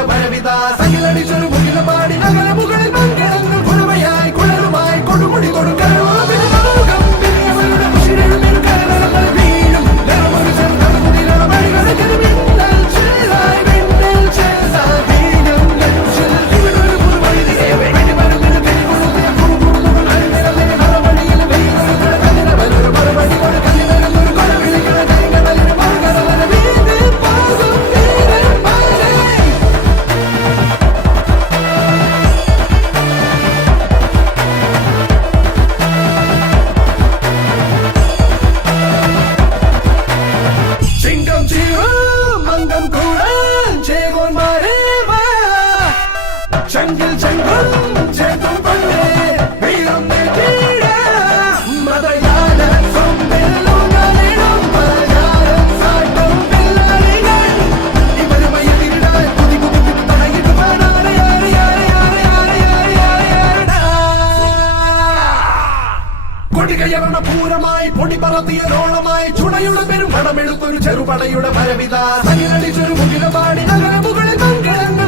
ചെറുപടയുടെ ഭരവിത സകിലടിച്ചൊരു മുകില പാടി നഗര മുകളിൽ മംഗളങ്ങൾ കുഴവയായി കുഴലുമായി കൊടുമുടി കൊടുക്കൽ ചെങ്കിൽ ചെങ്കും ചേത്തും പണ്ടേ വീരം നേടിയ മതയാന സൊമ്പെല്ലുകളിടും പലയാരം സാട്ടും പിള്ളാരികൾ ഇവരുമായി തിരിടാൻ കുതി കുതി കുതി തടയിട്ട് കൊടികയറണ പൂരമായി പൊടി പറത്തിയൊരോളമായി ചുണയുടെ പെരും പണമെടുത്തൊരു ചെറുപടയുടെ ഭരവിത സകിലടിച്ചൊരു മുകില പാടി നഗര മുകളിൽ മംഗളങ്ങൾ